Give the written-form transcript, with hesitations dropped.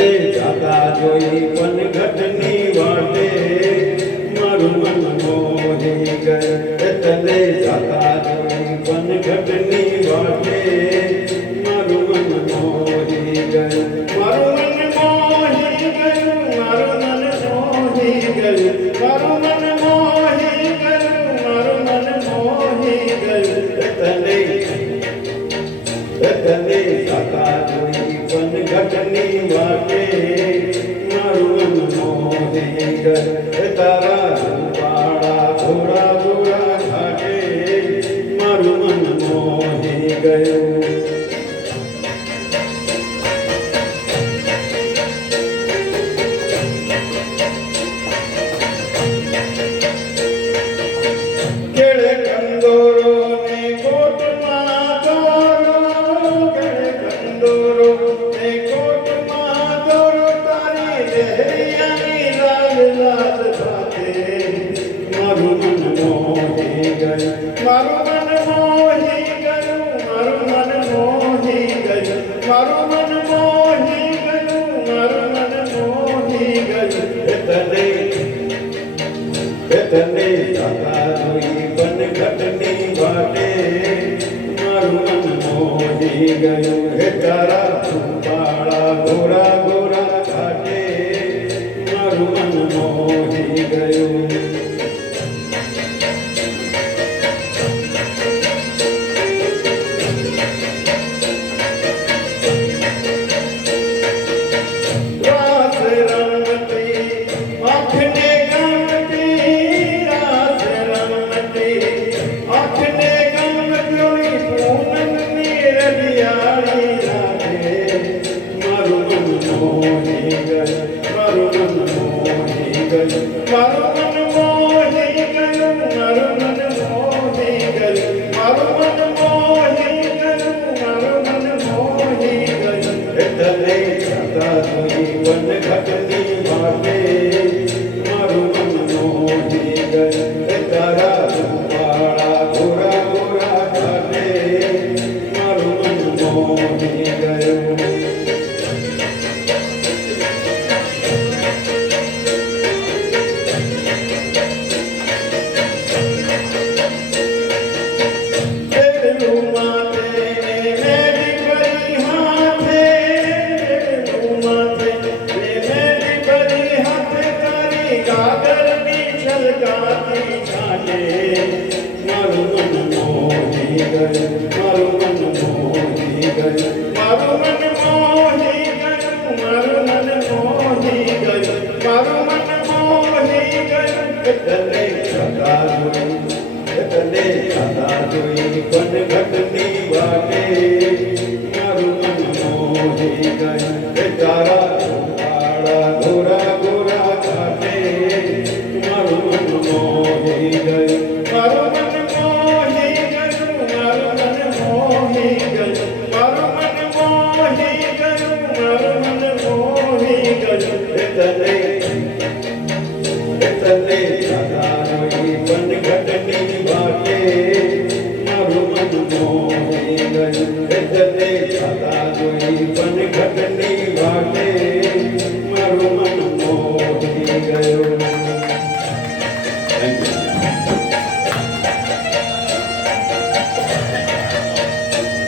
તને જાતા જોઈ પનઘટની વાટે મારું મન મોહી ગયું તને જાતા જોઈ પનઘટની વાટે મારું મન મોહી ગયું મારું મન મોહી ગયું મારું મન મોહી ગયું મારું મન મોહી ગયું મારું મન મોહી ગયું તને જાતા જોઈ પનઘટની વાટે મારું મન મોહી ગયું તારા રૂપાળા ઘોડા ઘોડા ઘાટે મારું મન મોહી ગયું કેળે કંદોરો ને કોટમાં દોરો કેળે કંદોરો ને કોટમાં દોરો તારી લહેરિયાની લાલ લાલ ભાતે મારું મન મોહી ગયું મારું મન મોહી ગયું મારું મન મોહી ગયું મારું મન મોહી ગયું મારું મન મોહી ગયું તને જાતા જોઈ પનઘટની વાટે મારું મન મોહી ગયું હે તારા રૂપાળા ગોરા ગોરા ઘાટે મારું મન મોહી ગયું મારું મન મોહી ગયું મારું મન મોહી ગયું મારું મન મોહી ગયું મારું મન મોહી ગયું તને જાતા જોઈ પનઘટની વાટે મારું મન મોહી ગયું તારા રૂપાળા ઘોરા ઘોરા ઘાટે મારું મન મોહી ગયું મારું મન મોહી ગયું મારું મન મોહી ગયું મારું મન મોહી ગયું મારું મન મોહી ગયું મારું મન મોહી ગયું તને જાતા જોઈ પનઘટની વાટે મારું મન મોહી ગયું તારા રૂપાળા ઘોરા ઘોરા ઘાટે મારું મન મોહી ગયું મારું મન મોહી ગયું મારું મન મોહી ગયું મારું મન મોહી ગયું મારું મન મોહી ગયું તને જાતા જોઈ પનઘટની વાટે મારું મન મોહી ગયું તને જાતા જોઈ પનઘટની વાટે મારું મન મોહી ગયું. Thank you.